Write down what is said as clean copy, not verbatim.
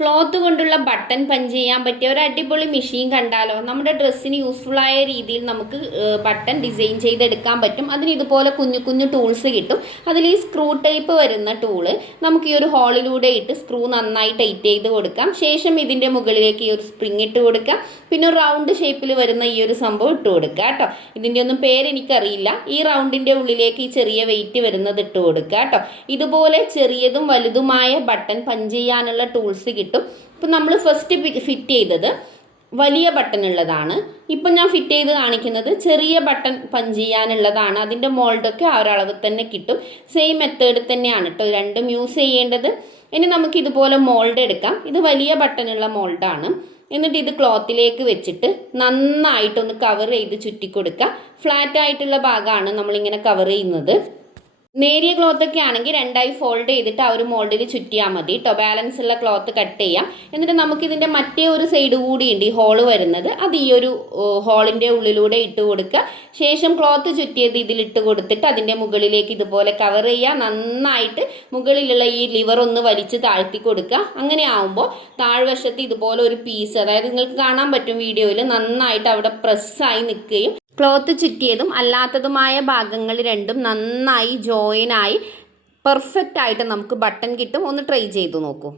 Cloth കൊണ്ടുള്ള button punch ചെയ്യാൻ പറ്റിയ ഒരു അടിപൊളി മെഷീൻ കണ്ടാലോ? നമ്മുടെ ഡ്രസ്സിന് യൂസ്ഫുള്ളായ രീതിയിൽ നമുക്ക് ബട്ടൺ ഡിസൈൻ ചെയ്തെടുക്കാൻ പറ്റും. അതിന് ഇതുപോലെ കുഞ്ഞു കുഞ്ഞു ടൂൾസ് കിട്ടും. അതിൽ ഈ സ്ക്രൂ ടൈപ്പ് വരുന്ന ടൂള് നമുക്ക് ഈ ഒരു ഹോളിലൂടെ ഇട്ട് സ്ക്രൂ നന്നായി ടൈറ്റ് ചെയ്ത് കൊടുക്കാം. ശേഷം ഇതിൻ്റെ മുകളിലേക്ക് ഈ ഒരു സ്പ്രിങ് ഇട്ട് കൊടുക്കാം. പിന്നെ ഒരു റൗണ്ട് ഷേപ്പിൽ വരുന്ന ഈ ഒരു സംഭവം ഇട്ട് കൊടുക്കുക കേട്ടോ. ഇതിൻ്റെ ഒന്നും പേരെനിക്കറിയില്ല. ഈ റൗണ്ടിൻ്റെ ഉള്ളിലേക്ക് ഈ ചെറിയ വെയിറ്റ് വരുന്നത് ഇട്ട് കൊടുക്കുക കേട്ടോ. ഇതുപോലെ ചെറിയതും വലുതുമായ ബട്ടൺ പഞ്ച് ചെയ്യാനുള്ള ടൂൾസ് കിട്ടും. ഇപ്പം നമ്മൾ ഫസ്റ്റ് ഫിറ്റ് ചെയ്തത് വലിയ ബട്ടൺ ഉള്ളതാണ്. ഇപ്പം ഞാൻ ഫിറ്റ് ചെയ്ത് കാണിക്കുന്നത് ചെറിയ ബട്ടൺ പഞ്ച് ചെയ്യാനുള്ളതാണ്. അതിൻ്റെ മോൾഡൊക്കെ ആ ഒരളവ് തന്നെ കിട്ടും. സെയിം മെത്തേഡ് തന്നെയാണ് കേട്ടോ രണ്ടും യൂസ് ചെയ്യേണ്ടത്. ഇനി നമുക്ക് ഇതുപോലെ മോൾഡ് എടുക്കാം. ഇത് വലിയ ബട്ടണുള്ള മോൾഡാണ്. എന്നിട്ട് ഇത് ക്ലോത്തിലേക്ക് വെച്ചിട്ട് നന്നായിട്ടൊന്ന് കവർ ചെയ്ത് ചുറ്റി കൊടുക്കുക. ഫ്ലാറ്റ് ആയിട്ടുള്ള ഭാഗമാണ് നമ്മളിങ്ങനെ കവർ ചെയ്യുന്നത്. നേരിയ ക്ലോത്തൊക്കെ ആണെങ്കിൽ രണ്ടായി ഫോൾഡ് ചെയ്തിട്ട് ആ ഒരു മോൾഡിൽ ചുറ്റിയാൽ മതി കേട്ടോ. ബാലൻസ് ഉള്ള ക്ലോത്ത് കട്ട് ചെയ്യാം. എന്നിട്ട് നമുക്കിതിൻ്റെ മറ്റേ ഒരു സൈഡ് കൂടിയുണ്ട് ഈ ഹോള് വരുന്നത്. അത് ഈ ഒരു ഹോളിൻ്റെ ഉള്ളിലൂടെ ഇട്ട് കൊടുക്കുക. ശേഷം ക്ലോത്ത് ചുറ്റിയത് ഇതിലിട്ട് കൊടുത്തിട്ട് അതിൻ്റെ മുകളിലേക്ക് ഇതുപോലെ കവർ ചെയ്യുക. നന്നായിട്ട് മുകളിലുള്ള ഈ ലിവർ ഒന്ന് വലിച്ച് താഴ്ത്തി കൊടുക്കുക. അങ്ങനെ ആവുമ്പോൾ താഴ്വശത്ത് ഇതുപോലെ ഒരു പീസ്, അതായത് നിങ്ങൾക്ക് കാണാൻ പറ്റും വീഡിയോയിൽ, നന്നായിട്ട് അവിടെ പ്രസ്സായി നിൽക്കുകയും ക്ലോത്ത് ചുറ്റിയതും അല്ലാത്തതുമായ ഭാഗങ്ങൾ രണ്ടും നന്നായി ജോയിനായി പെർഫെക്റ്റ് ആയിട്ട് നമുക്ക് ബട്ടൺ കിട്ടും. ഒന്ന് ട്രൈ ചെയ്ത് നോക്കൂ.